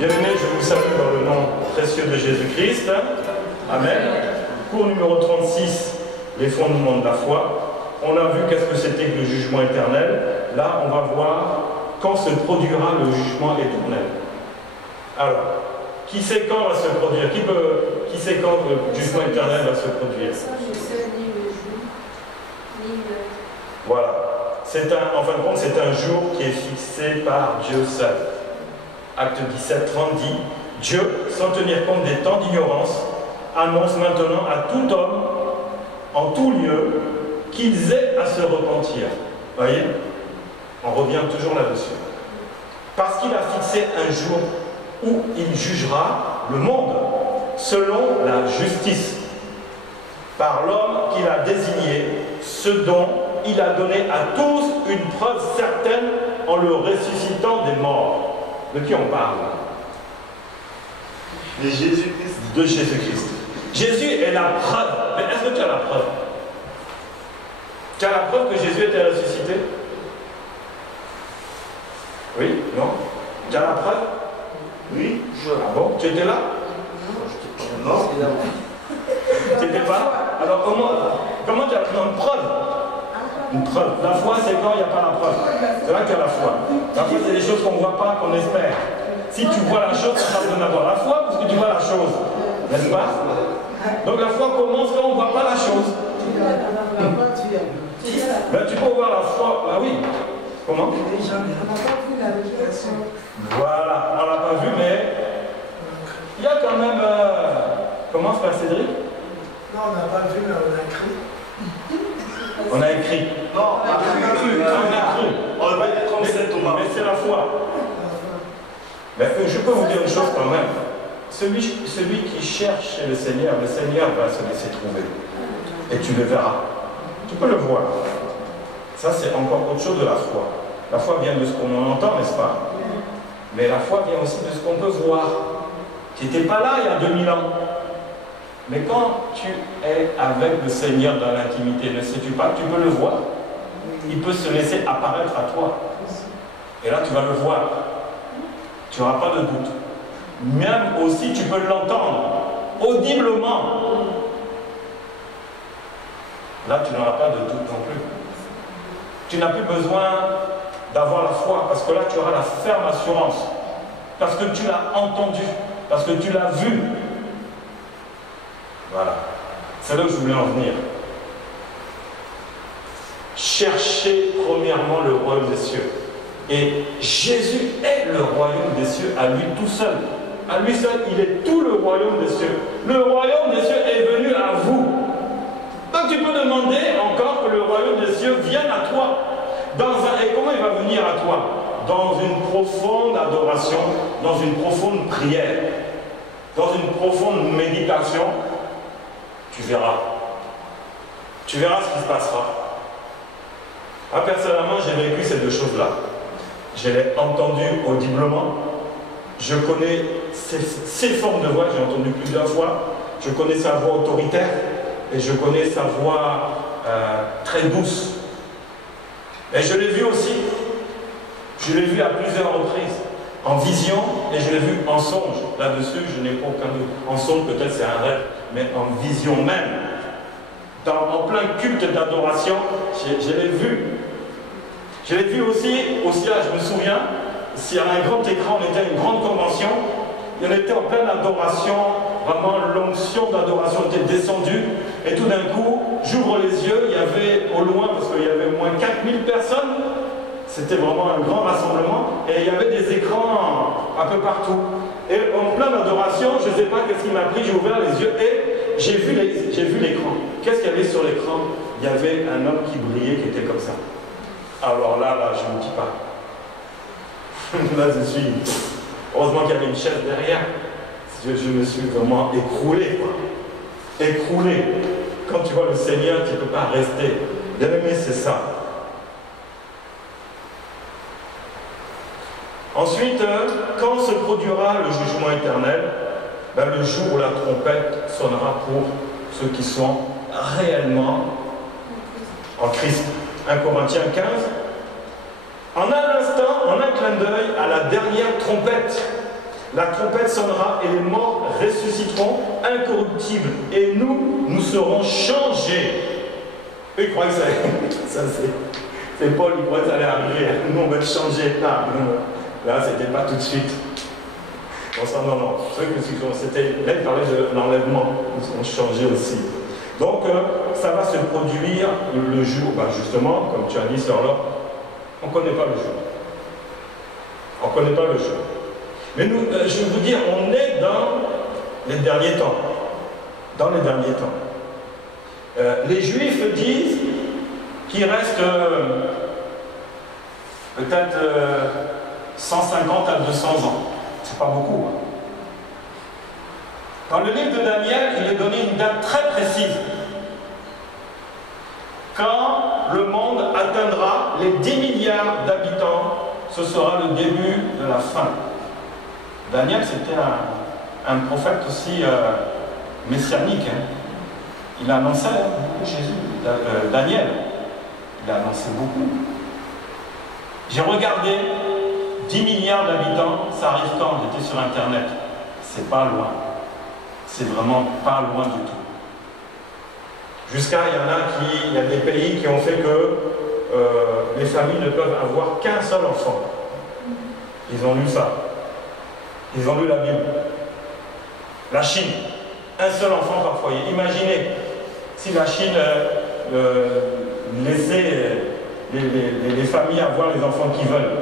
Bien-aimés, je vous salue dans le nom précieux de Jésus-Christ. Amen. Cours numéro 36, les fondements de la foi. On a vu qu'est-ce que c'était que le jugement éternel. Là, on va voir quand se produira le jugement éternel. Alors, qui sait quand va se produire? Qui sait quand le jugement éternel va se produire? Voilà. En fin de compte, c'est un jour qui est fixé par Dieu seul. Acte 17, 30 dit, Dieu, sans tenir compte des temps d'ignorance, annonce maintenant à tout homme, en tout lieu, qu'ils aient à se repentir. Voyez? On revient toujours là-dessus. Parce qu'il a fixé un jour où il jugera le monde selon la justice, par l'homme qu'il a désigné, ce dont il a donné à tous une preuve certaine en le ressuscitant des morts. De qui on parle? De Jésus-Christ. De Jésus-Christ. Jésus est la preuve. Mais est-ce que tu as la preuve? Tu as la preuve que Jésus était ressuscité? Oui? Non? Tu as la preuve? Oui. Ah bon? Tu étais là? Non. Tu n'étais pas là? Alors comment tu as pris une preuve? Une preuve. La foi, c'est quand il n'y a pas la preuve. C'est là qu'il y a la foi. La foi, c'est des choses qu'on ne voit pas, qu'on espère. Si tu vois la chose, ça va d'avoir la foi parce que tu vois la chose. N'est-ce pas? Donc la foi commence quand on ne voit pas la chose. Ben, tu peux voir la foi. Ah oui. Comment? Voilà. On ne l'a pas vu, mais il y a quand même. Comment, Frère Cédric? Non, on n'a pas vu, mais on a écrit. On a écrit. Non, on a cru. On a cru. Mais c'est la foi. Mais je peux vous dire une chose quand même. Celui qui cherche chez le Seigneur va se laisser trouver. Et tu le verras. Tu peux le voir. Ça, c'est encore autre chose de la foi. La foi vient de ce qu'on entend, n'est-ce pas? Mais la foi vient aussi de ce qu'on peut voir. Tu n'étais pas là il y a 2000 ans. Mais quand tu es avec le Seigneur dans l'intimité, ne sais-tu pas, tu peux le voir. Il peut se laisser apparaître à toi. Et là, tu vas le voir. Tu n'auras pas de doute. Même aussi, tu peux l'entendre audiblement. Là, tu n'auras pas de doute non plus. Tu n'as plus besoin d'avoir la foi, parce que là, tu auras la ferme assurance. Parce que tu l'as entendu, parce que tu l'as vu. Voilà. C'est là où je voulais en venir. Cherchez premièrement le royaume des cieux. Et Jésus est le royaume des cieux à lui tout seul. À lui seul, il est tout le royaume des cieux. Le royaume des cieux est venu à vous. Donc tu peux demander encore que le royaume des cieux vienne à toi. Et comment il va venir à toi? Dans une profonde adoration, dans une profonde prière, dans une profonde méditation. Tu verras. Tu verras ce qui se passera. Moi, personnellement, j'ai vécu ces deux choses-là. Je l'ai entendu audiblement. Je connais ses formes de voix, j'ai entendu plusieurs fois. Je connais sa voix autoritaire et je connais sa voix très douce. Et je l'ai vu aussi. Je l'ai vu à plusieurs reprises. En vision et je l'ai vu en songe. Là-dessus, je n'ai aucun doute. En songe, peut-être c'est un rêve, mais en vision même. En plein culte d'adoration, je l'ai vu. Je l'ai vu aussi là, je me souviens, s'il y a un grand écran, on était à une grande convention, et on était en pleine adoration, vraiment l'onction d'adoration était descendue, et tout d'un coup, j'ouvre les yeux, il y avait au loin, parce qu'il y avait au moins 4000 personnes, c'était vraiment un grand rassemblement, et il y avait des écrans un peu partout. Et en pleine adoration, je ne sais pas qu'est-ce qui m'a pris, j'ai ouvert les yeux, et j'ai vu l'écran. Qu'est-ce qu'il y avait sur l'écran? Il y avait un homme qui brillait, qui était comme ça. Alors là, je ne me dis pas. Là, je suis... Heureusement qu'il y avait une chaise derrière. Je me suis vraiment écroulé, quoi. Écroulé. Quand tu vois le Seigneur, tu ne peux pas rester. Bien aimé, c'est ça. Ensuite, quand se produira le jugement éternel? Le jour où la trompette sonnera pour ceux qui sont réellement en Christ. 1 Corinthiens 15. En un instant, en un clin d'œil, à la dernière trompette, La trompette sonnera et les morts ressusciteront incorruptibles. Et nous serons changés. Eux, ils croient que ça c'est Paul, il croit que ça allait arriver. Nous, on va être changés. Là, c'était pas tout de suite. Non. Là, il parlait de l'enlèvement. Nous serons changés aussi. Donc, ça va se produire le jour, justement, comme tu as dit, Sœur Laure, on ne connaît pas le jour. On ne connaît pas le jour. Mais nous, je vais vous dire, on est dans les derniers temps. Dans les derniers temps. Les Juifs disent qu'il reste peut-être 150 à 200 ans. C'est pas beaucoup. Hein. Dans le livre de Daniel, il est donné une date très précise. Quand le monde atteindra les 10 milliards d'habitants, ce sera le début de la fin. Daniel, c'était un prophète aussi messianique. Hein. Il annonçait beaucoup Jésus. Daniel, il a annoncé beaucoup. J'ai regardé 10 milliards d'habitants, ça arrive quand? J'étais sur Internet. C'est pas loin. C'est vraiment pas loin du tout. Jusqu'à, il y a des pays qui ont fait que les familles ne peuvent avoir qu'un seul enfant. Ils ont lu ça. Ils ont lu la Bible. La Chine, un seul enfant par foyer. Imaginez si la Chine laissait les familles avoir les enfants qu'ils veulent.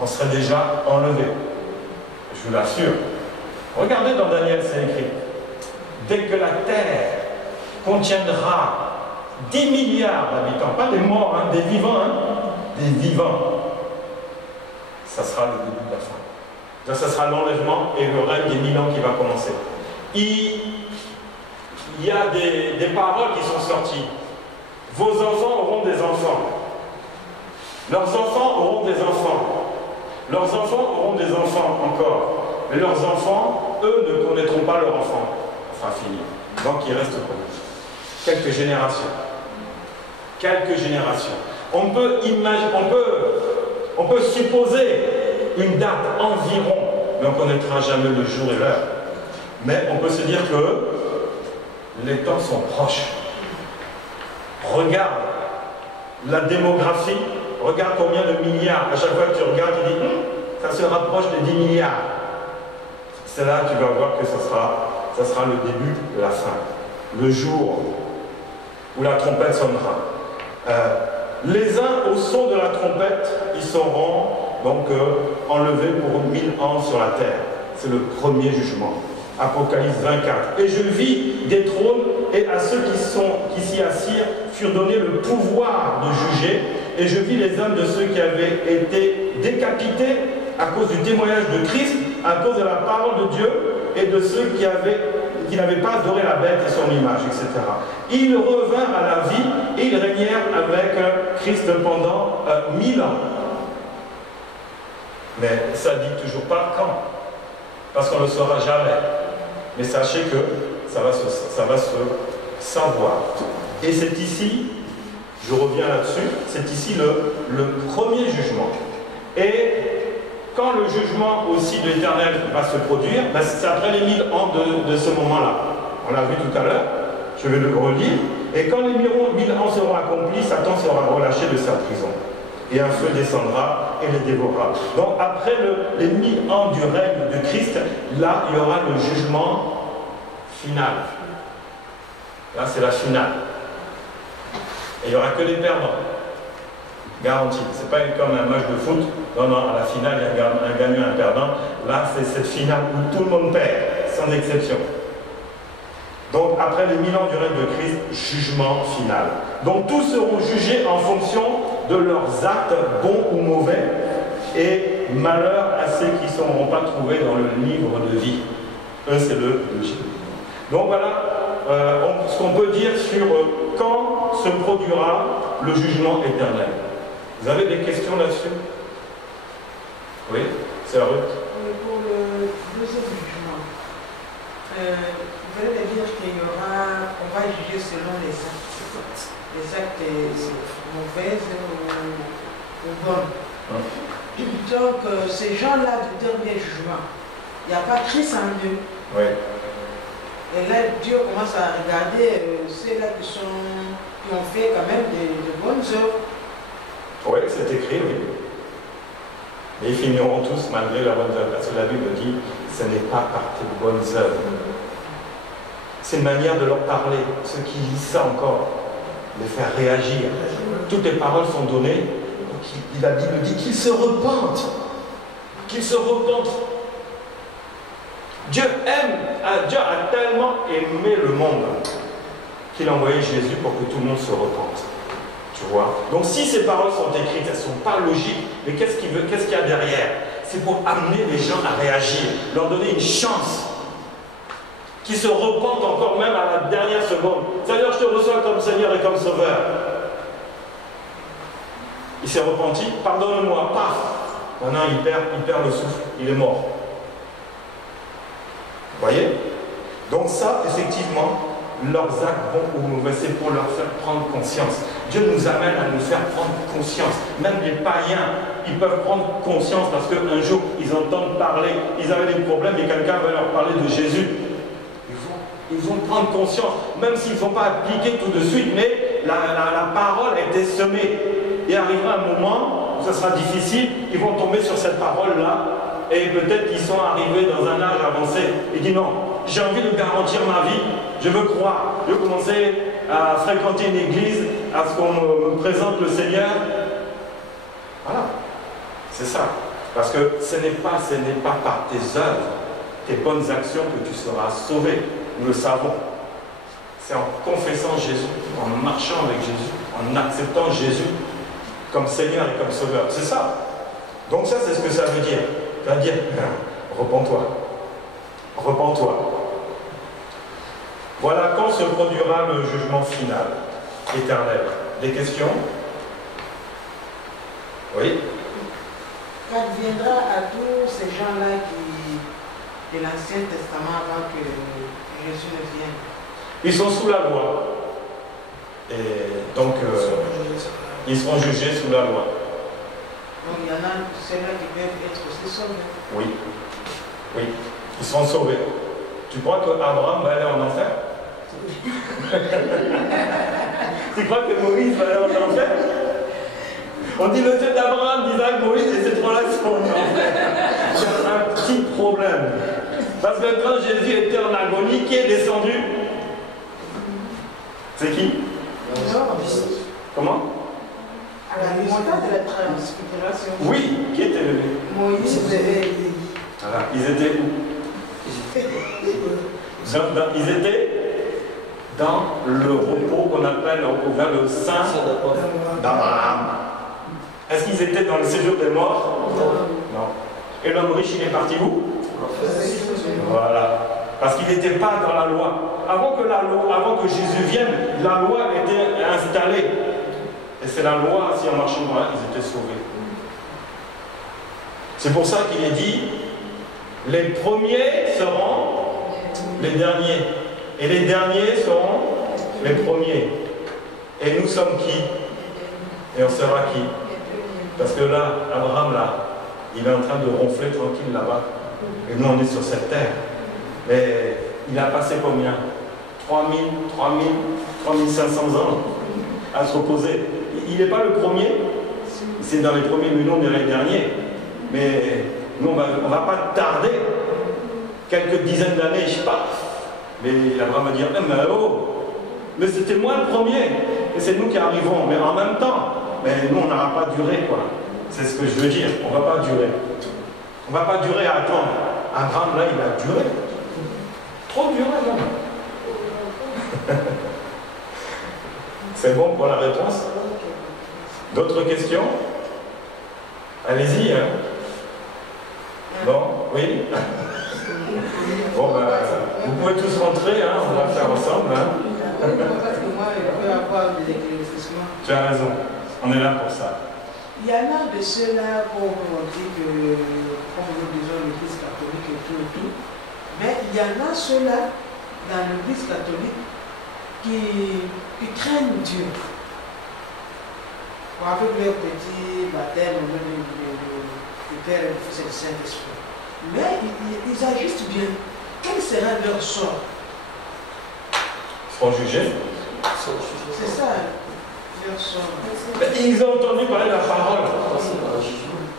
On serait déjà enlevé. Je vous l'assure. Regardez dans Daniel, c'est écrit. Dès que la terre contiendra 10 milliards d'habitants, pas des morts, hein, des vivants, des vivants, ça sera le début de la fin. Donc ça sera l'enlèvement et le règne des 1000 ans qui va commencer. Il y a des paroles qui sont sorties. Vos enfants auront des enfants. Leurs enfants auront des enfants. Leurs enfants auront des enfants encore. Mais leurs enfants, eux, ne connaîtront pas leurs enfants. Enfin, fini. Donc, il reste quoi? Quelques générations. Quelques générations. On peut supposer une date environ, mais on ne connaîtra jamais le jour et l'heure. Mais on peut se dire que les temps sont proches. Regarde la démographie, regarde combien de milliards. À chaque fois que tu regardes, tu dis, ça se rapproche des 10 milliards. C'est là que tu vas voir que ça sera le début de la fin. Le jour où la trompette sonnera. Les uns, au son de la trompette, ils seront donc enlevés pour 1000 ans sur la terre. C'est le premier jugement. Apocalypse 24. Et je vis des trônes, et à ceux qui s'y assirent furent donnés le pouvoir de juger. Et je vis les âmes de ceux qui avaient été décapités à cause du témoignage de Christ, à cause de la parole de Dieu, et de ceux qui n'avaient pas adoré la bête et son image, etc. Ils revinrent à la vie et ils régnèrent avec Christ pendant 1000 ans. Mais ça ne dit toujours pas quand, parce qu'on ne le saura jamais. Mais sachez que ça va se savoir. Et c'est ici, je reviens là-dessus, c'est ici le premier jugement. Et quand le jugement aussi de l'Éternel va se produire, c'est après les 1000 ans de ce moment-là. On l'a vu tout à l'heure, je vais le relire. Et quand les 1000 ans seront accomplis, Satan sera relâché de sa prison. Et un feu descendra et les dévorera. Donc après les 1000 ans du règne de Christ, là il y aura le jugement final. Là c'est la finale. Et il n'y aura que les perdants. Garanti. Ce n'est pas comme un match de foot. Non, à la finale, il y a un gagnant et un perdant. Là, c'est cette finale où tout le monde perd, sans exception. Donc, après les 1000 ans du règne de Christ, jugement final. Donc, tous seront jugés en fonction de leurs actes, bons ou mauvais, et malheur à ceux qui ne seront pas trouvés dans le livre de vie. Eux, c'est le jugement. Donc, voilà ce qu'on peut dire sur quand se produira le jugement éternel. Vous avez des questions là-dessus? Oui, c'est Ruth. Pour le deuxième jugement, vous allez me dire on va juger selon les actes mauvaises ou bonnes. Donc, ces gens-là du dernier jugement, il n'y a pas Christ en eux. Oui. Et là, Dieu commence à regarder ceux-là qui ont fait quand même de bonnes œuvres. Oui, c'est écrit, oui. Mais ils finiront tous malgré la bonne œuvre. Parce que la Bible dit, ce n'est pas par tes bonnes œuvres. C'est une manière de leur parler. Ceux qui lisent ça encore, les faire réagir. Toutes les paroles sont données. La Bible dit qu'ils se repentent. Qu'ils se repentent. Dieu a tellement aimé le monde qu'il a envoyé Jésus pour que tout le monde se repente. Tu vois? Donc si ces paroles sont écrites, elles ne sont pas logiques, mais qu'est-ce qu'il y a derrière? C'est pour amener les gens à réagir, leur donner une chance, qu'ils se repentent encore même à la dernière seconde. Seigneur, je te reçois comme Seigneur et comme Sauveur. Il s'est repenti, pardonne-moi, paf. Maintenant il perd le souffle, il est mort. Vous voyez? Donc ça, effectivement, leurs actes bons ou mauvais, c'est pour leur faire prendre conscience. Dieu nous amène à nous faire prendre conscience. Même les païens, ils peuvent prendre conscience parce qu'un jour, ils entendent parler, ils avaient des problèmes et quelqu'un va leur parler de Jésus. Ils vont prendre conscience, même s'ils ne sont pas appliqués tout de suite, mais la parole a été semée. Et arrivera un moment où ça sera difficile, ils vont tomber sur cette parole-là. Et peut-être qu'ils sont arrivés dans un âge avancé et disent non, j'ai envie de garantir ma vie, je veux croire, je veux commencer à fréquenter une église, à ce qu'on me présente le Seigneur. Voilà, c'est ça. Parce que ce n'est pas par tes œuvres, tes bonnes actions que tu seras sauvé. Nous le savons. C'est en confessant Jésus, en marchant avec Jésus, en acceptant Jésus comme Seigneur et comme Sauveur. C'est ça. Donc ça, c'est ce que ça veut dire. Ça veut dire, repens-toi. Repens-toi. Voilà quand se produira le jugement final, éternel. Des questions? Oui? Quand viendra à tous ces gens-là de l'Ancien Testament avant que Jésus ne vienne? Ils sont sous la loi. Et donc, ils seront jugés sous la loi. Donc il y en a ceux-là qui peuvent être aussi sauvés. Oui. Oui. Ils seront sauvés. Tu crois qu'Abraham va aller en enfer? Tu crois que Moïse va aller en enfer? On dit le Dieu d'Abraham, d'Isaac, Moïse, et ces trois-là sont en enfer. Il y a un petit problème. Parce que quand Jésus était en agonie, qui est descendu? C'est qui? Comment? À la montagne de la transfiguration. Oui, qui était levé? Moïse et Élie. Voilà. Ils étaient où? Ils étaient dans le repos qu'on appelle le repos vers le sein d'Abraham. Est-ce qu'ils étaient dans le séjour des morts? Non. Et l'homme riche, il est parti où? Voilà. Parce qu'il n'était pas dans la loi. Avant que Jésus vienne, la loi était installée. Et c'est la loi, si en marchant dans là, ils étaient sauvés. C'est pour ça qu'il est dit, les premiers seront les derniers. Et les derniers seront les premiers. Et nous sommes qui? Et on sera qui? Parce que là, Abraham, là, il est en train de ronfler tranquille là-bas. Et nous, on est sur cette terre. Mais il a passé combien? 3500 ans à se reposer. Il n'est pas le premier. C'est dans les premiers, mais nous, on est les derniers. Mais nous, on ne va pas tarder. Quelques dizaines d'années, je sais pas. Mais Abraham va dire, mais c'était moi le premier. Et c'est nous qui arrivons. Mais en même temps, mais nous, on n'aura pas duré, quoi. C'est ce que je veux dire. On ne va pas durer. On ne va pas durer à attendre. Abraham, là, il a duré. Trop duré, même. C'est bon pour la réponse? D'autres questions? Allez-y. Hein. Non? Oui? Bon, ben, vous pouvez tous rentrer, hein, on va faire ensemble. Hein. Parce que moi, il peut y avoir des éclaircissements. Tu as raison, on est là pour ça. Il y en a de ceux-là, pour montrer que, comme nous disons, l'Église catholique et tout, mais il y en a ceux-là, dans l'Église catholique, qui craignent Dieu. Avec leur petit baptême au nom du Père et du Fils et du Saint-Esprit. mais ils agissent bien. Quel sera leur sort? Ils seront jugés. C'est ça, leur sort. Mais ils ont entendu parler de la parole.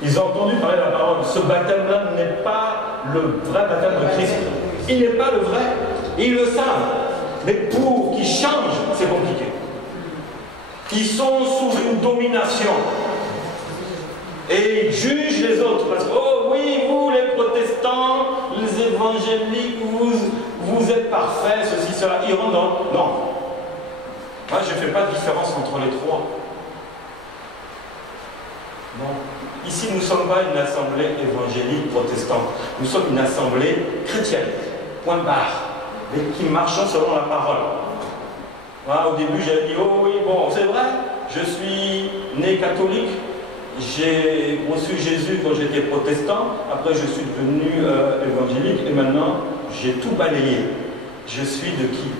Ils ont entendu parler de la parole. Ce baptême-là n'est pas le vrai baptême de Christ. Il n'est pas le vrai. Ils le savent. Mais pour qu'ils changent, c'est compliqué. Ils sont sous une domination. Et ils jugent les autres. Parce que, oh oui, vous les protestants, les évangéliques, vous êtes parfaits, ceci, cela. Ils rentrent dans... Non. Moi, je ne fais pas de différence entre les trois. Non. Ici, nous ne sommes pas une assemblée évangélique protestante. Nous sommes une assemblée chrétienne. Point barre. Mais qui marchons selon la parole. Voilà, au début, j'ai dit, oh oui, bon, c'est vrai, je suis né catholique. J'ai reçu Jésus quand j'étais protestant. Après, je suis devenu évangélique. Et maintenant, j'ai tout balayé. Je suis de qui?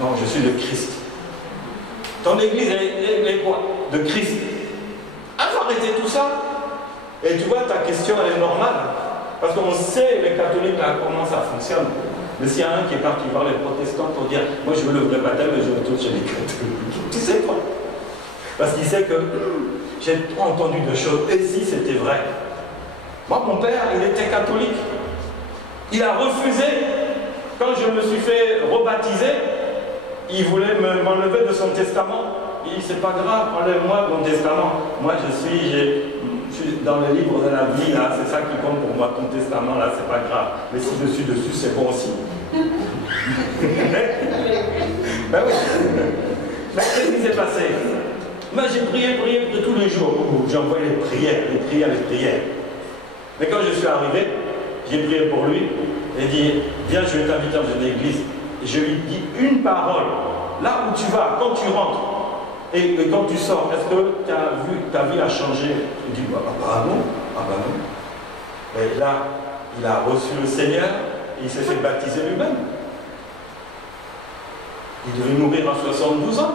Non, je suis de Christ. Ton église, elle est quoi? De Christ. Ah, faut arrêter tout ça. Et tu vois, ta question, elle est normale. Parce qu'on sait, les catholiques, là, comment ça fonctionne. Mais s'il y a un qui est parti voir les protestants pour dire, moi, je veux le vrai baptême, mais je retourne chez les catholiques. Tu sais quoi? Parce qu'il sait que j'ai trop entendu de choses. Et si c'était vrai? Moi, mon père, il était catholique. Il a refusé. Quand je me suis fait rebaptiser, il voulait m'enlever de son testament. Il dit, c'est pas grave, enlève-moi mon testament. Moi, je suis dans le livre de la vie, là, c'est ça qui compte pour moi, ton testament, là, c'est pas grave. Mais si je suis dessus, c'est bon aussi. Ben oui. Mais qu'est-ce qui s'est passé? Moi, j'ai prié tous les jours. J'envoyais les prières. Mais quand je suis arrivé, j'ai prié pour lui et dit, viens, je vais t'inviter dans une église. Et je lui dis une parole. Là où tu vas, quand tu rentres, et quand tu sors, est-ce que ta vie a changé? Il dit, ah non. Et là, il a reçu le Seigneur, et il s'est fait baptiser lui-même. Il devait mourir à 72 ans.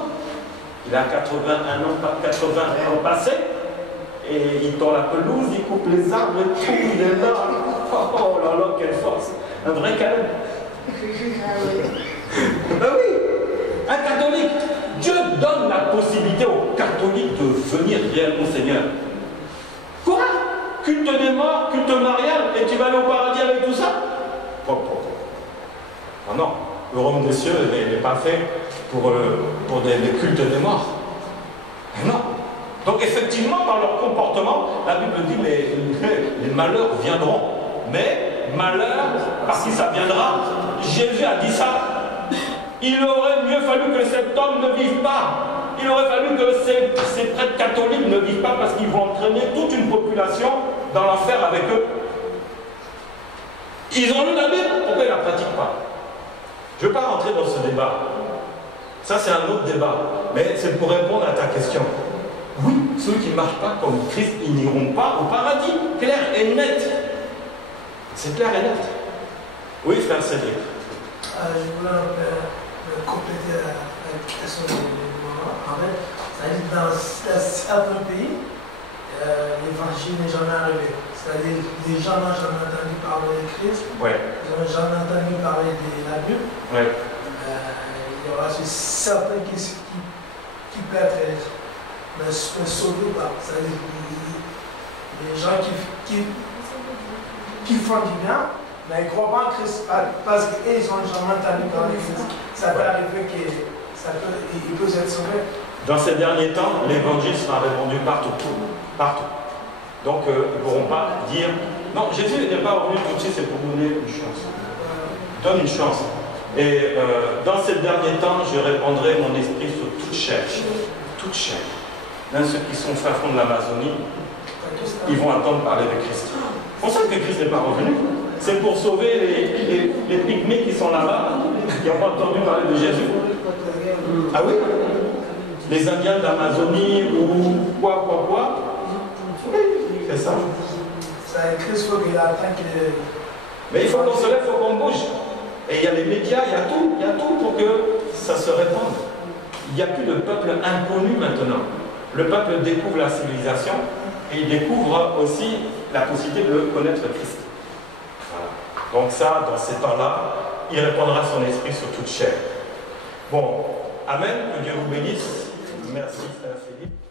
Il a 80 ans passés. Et il tord la pelouse, il coupe les arbres et tout, il est là. Oh là là, quelle force. Un vrai calme. Ben oui, un catholique. Dieu donne la possibilité aux catholiques de venir réellement au Seigneur. Quoi? Culte des morts, culte marial, et tu vas aller au paradis avec tout ça? Ah non, le royaume des cieux n'est pas fait pour des cultes des morts. Non. Donc effectivement, par leur comportement, la Bible dit les malheurs viendront. Mais malheur, parce que ça viendra, Jésus a dit ça. Il aurait mieux fallu que cet homme ne vive pas. Il aurait fallu que ces prêtres catholiques ne vivent pas parce qu'ils vont entraîner toute une population dans l'enfer avec eux. Ils ont lu la Bible, pourquoi ils ne la pratiquent pas? Je ne veux pas rentrer dans ce débat. Ça, c'est un autre débat. Mais c'est pour répondre à ta question. Oui, ceux qui ne marchent pas comme Christ, ils n'iront pas au paradis. Clair et net. C'est clair et net. Oui, frère Cédric. Je voulais compléter la question de maman. En fait, c'est-à-dire dans certains pays, l'évangile n'est jamais arrivé. C'est-à-dire les gens n'ont jamais entendu parler de Christ. Ouais. Ils n'ont jamais entendu parler de la Bible. Ouais. Il y aura certains qui peuvent être sauvés par. C'est-à-dire les gens qui font du bien. Mais ils ne croient pas en Christ parce qu'ils n'ont jamais entendu parler de Christ. Ça peut arriver qu'ils peuvent être sauvés. Dans ces derniers temps, l'évangile sera répandu partout. Partout. Donc, ils ne pourront pas dire non, Jésus n'est pas revenu tout de suite, c'est pour donner une chance. Donne une chance. Et dans ces derniers temps, je répandrai mon esprit sur toute chair. Toute chair. Même ceux qui sont fin fond de l'Amazonie, ils vont entendre parler de Christ. C'est pour ça que Christ n'est pas revenu. C'est pour sauver les pygmées qui sont là-bas, qui n'ont pas entendu parler de Jésus. Ah oui? Les Indiens d'Amazonie ou quoi? C'est ça. Christ, faut qu'il attende que... Mais il faut qu'on se lève, il faut qu'on bouge. Et il y a les médias, il y a tout pour que ça se répande. Il n'y a plus de peuple inconnu maintenant. Le peuple découvre la civilisation et il découvre aussi la possibilité de connaître Christ. Donc ça, dans ces temps-là, il répandra son esprit sur toute chair. Bon, amen, que Dieu vous bénisse. Merci, Frère Philippe.